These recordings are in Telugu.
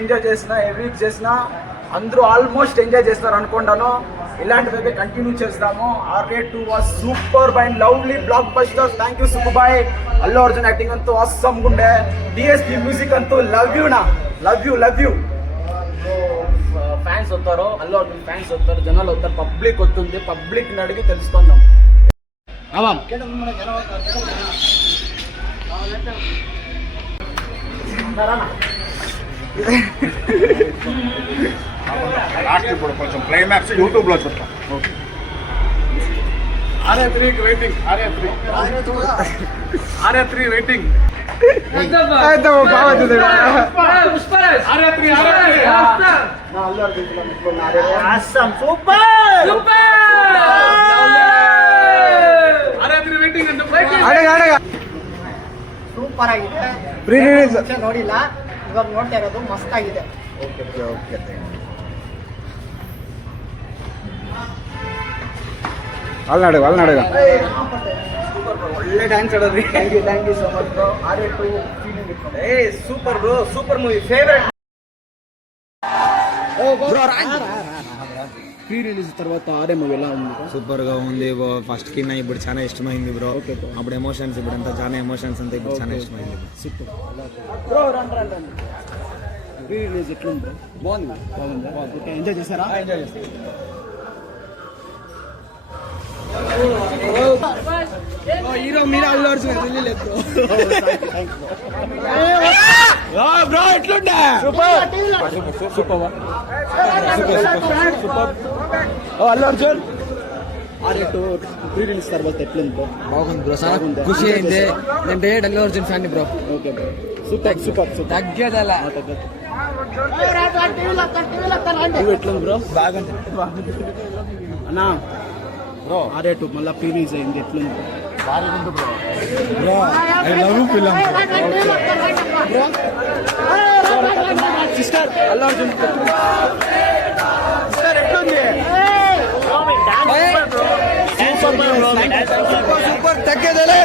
ఎంజాయ్ చేసిన ఎవ్రీ చేసిన అందరూ ఆల్మోస్ట్ ఎంజాయ్ చేస్తారు అనుకుంటాను. ఇలాంటివైతే కంటిన్యూ చేస్తాము. R2 was super by lovely blockbuster. Thank you Subbabai. Allu Arjun acting అంతా awesome గుండే. DSP మ్యూజిక్ అంతా లవ్ యూ నా లవ్ యూ. ఫ్యాన్స్ వస్తారు, అల్లు అర్జున్ ఫ్యాన్స్ వస్తారు, జనాలు వస్తారు, పబ్లిక్ వస్తుంది. పబ్లిక్ అడిగి తెలుసుకుందాం. లాస్ట్ ఇప్పుడు కొంచెం క్లైమాక్స్ యూట్యూబ్ లో చూస్తాం. R3 waiting. R3 waiting. Super ಆಗಿದೆ. ನೋಡಿಲ್ಲ, ಇವಾಗ ನೋಡ್ತಾ ಇರೋದು ಮಸ್ತ್ ಆಗಿದೆ. ಒಳ್ಳೆ ಡ್ಯಾನ್ಸ್ ಆಡೋದ್ರಿ. Thank you so much bro. R2 super bro, super movie. Favourite pre release తర్వాత ఆరే మూవీ ఎలా ఉంది? సూపర్ గా ఉంది. ఫస్ట్ కి ఇప్పుడు చాలా ఇష్టమైంది బ్రో. అప్పుడు ఎమోషన్స్, ఇప్పుడు అంతా చాలా ఎమోషన్స్ అంతా ఇప్పుడు చాలా ఇష్టమైంది. Super bro. రండి. ప్రీ రిలీజ్ ఎట్లుంది? బాగుంది. ఓకే, ఎంజాయ్ చేశారా? ఎంజాయ్ చేస్తాను. హీరో మీరా అల్లు అర్జున్ రిలీజ్ బ్రో. ఎట్లుండే? Super. Allu Arjun R2 pre release తర్వాత ఎట్లుంది బ్రో? బాగుంది బ్రో, చాలా ఖుషి అయింది. నేను direct Allu Arjun fan bro. Okay bro. Super. తగ్గేదలా. ఎట్లుంది బ్రో? బాగుంది అన్నా. బ్రో R2 మళ్ళీ ప్రీ రిలీజ్ అయింది, ఎట్లుంది bro? I love you film bro. Sister Allu Arjun sister ఎట్లుంది? సూపర్ తగ్గేదలే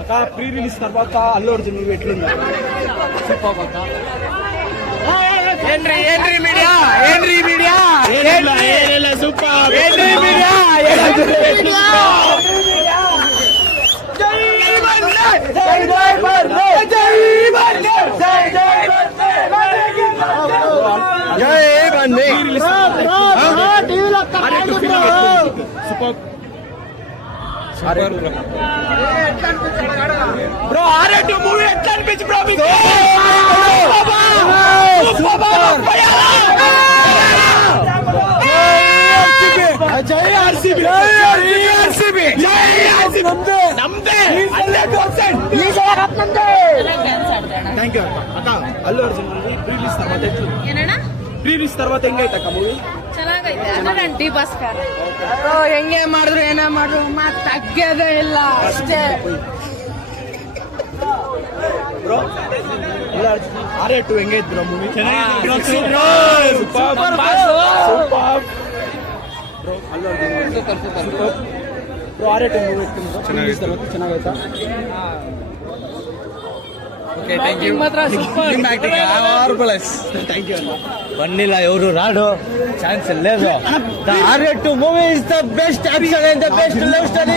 అక్క. ప్రీ రిలీజ్ తర్వాత అల్లు అర్జున్ మూవీ ఎట్లుంది? సూపర్ అక్క. Entry media super. Entry media bro. R2 movie ఎట్లా అనిపించి బ్రో మీకు? జై ఆర్సీబీ. థ్యాంక్ యూ అక్క. Allu Arjun movie pre release తర్వాత ಪ್ರೀ ರಿಲೀಸ್ తర్వాత ಹೆಂಗೈತಕ್ಕ ಮೂವಿ? ಚೆನ್ನಾಗೈತೆ. ಅದರಂಟಿ ಬಸ್ಕರ್ ಹೆಂಗೆ ಮಾಡಿದ್ರು ಏನೇ ಮಾಡಿದ್ರು ಮಾತು ತಗ್ಗೇದೇ ಇಲ್ಲ ಅಷ್ಟೇ ಬ್ರೋ. ಅಲ್ಲು ಅರ್ಜುನ್ R2 ಹೆಂಗೈತೆ ಬ್ರೋ ಮೂವಿ? ಚೆನ್ನಾಗಿದೆ. Super bro. Allu Arjun super bro. R2 movie ಚೆನ್ನಾಗೈತಾ? Okay, thank you. మాత్రం సూపర్ మార్వెలస్. Thank you. వన్నీల ఎవరు రాడు, ఛాన్స్ లేదు. The R2 movie is the best action and the best love story.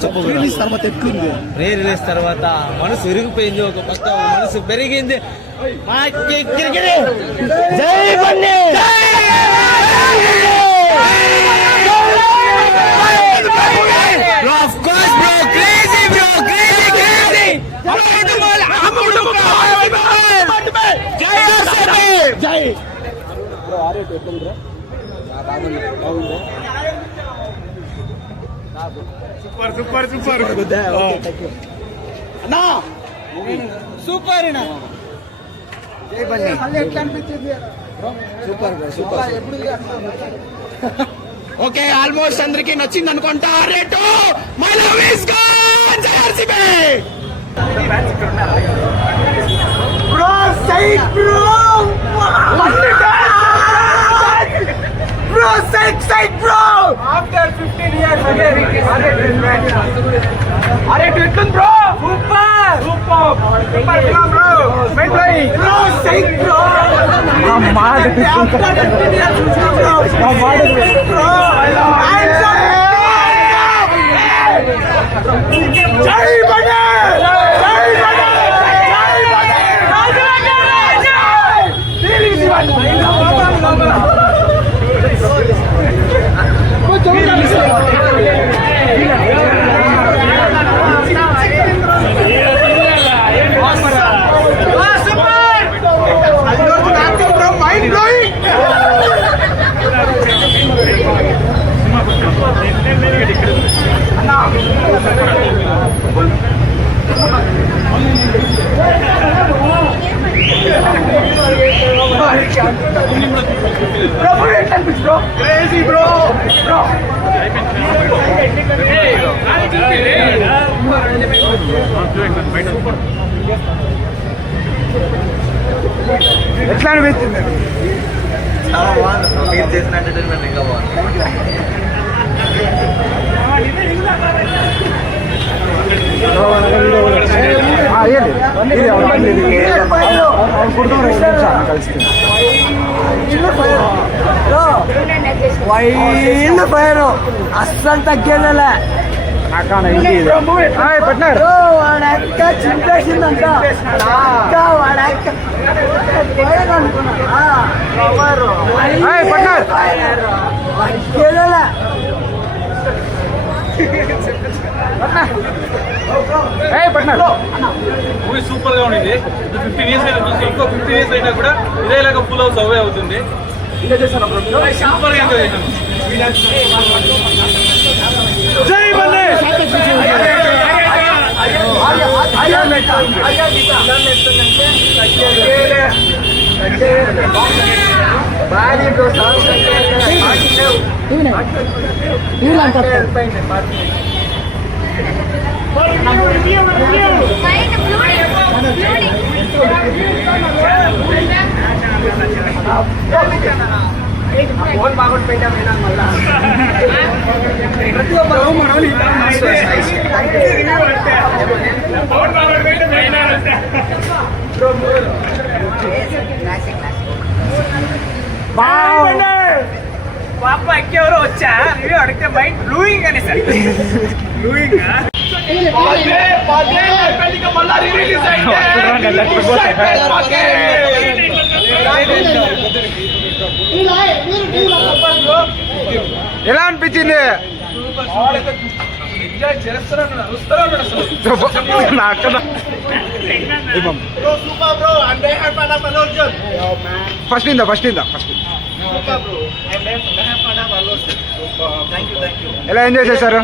చెప్పు రిలీజ్ తర్వాత ఎట్లుంది? రీ రిలీజ్ తర్వాత మనసు విరిగిపోయింది, ఒక పక్క మనసు పెరిగింది. జై Bunny. Of course bro, crazy bro, crazy. జై ఆర్సీబీ. జై బ్రో. R2 ఎట్లుంది బ్రో? బాగుంది. సూపర్. అన్నా సూపర్. జై బన్నీ. ఎట్లా అనిపించింది బ్రో? సూపర్. ఎప్పుడు ఓకే, ఆల్మోస్ట్ అందరికి నచ్చింది అనుకుంటా. R2 my love is gone. జై RCB. Bro side bro. Bro, side bro. After 15 years again, R2 ఎట్లుంది బ్రో? సూపర్. Crazy bro. ఎట్లా అనిపించింది? చాలా బాగుంది. మీరు చేసిన ఎంటర్టైన్మెంట్ ఇంకా బాగుంది. వైల్డ్ ఫైర్ అస్సలు తగ్గేదలే వాడక్క చింపేసిందంట వాడక్క మూవీ సూపర్ గా ఉండింది. 15 ఇయర్స్ అయినా చూసి ఇంకో 15 ఇయర్స్ అయినా కూడా ఇదే ఇలాగ ఫుల్ హౌస్ అవే అవుతుంది. సూపర్ గా ఎంజాయ్ చేశాను. జై బందే. ఫోన్ బాగుండి పెట్టామైనా మళ్ళా ప్రతి ఒక్కరు మనం పాప ఎక్కెవరో వచ్చా రివ్యూ అడిగితే మైండ్ బ్లూయింగ్ అని సార్ బ్లూయింగ్ ఎలా అనిపించింది? ఎంజాయ్ చేస్తున్నాను, అరుస్తున్నాను అసలు. ఫస్ట్ ఎలా ఎంజాయ్ చేశారు?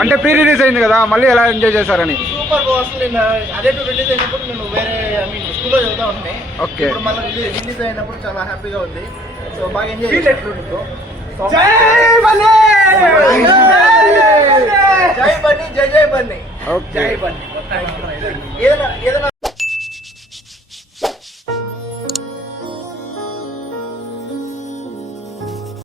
అంటే ప్రీ రిలీజ్ అయింది కదా, మళ్ళీ ఎలా ఎంజాయ్ చేశారని? Super bro. అసలు నేను అదే రిలీజ్ అయినప్పుడు నేను వేరే స్కూల్లో చదువుతా ఉంటే ఓకే. ఇప్పుడు మళ్ళీ రిలీజ్ అయినప్పుడు చాలా హ్యాపీగా ఉంది. సో బాగా ఎంజాయ్ చేశాను. జై బన్నీ. జై బన్నీ, జై బన్నీ, ఓకే. ఏదైనా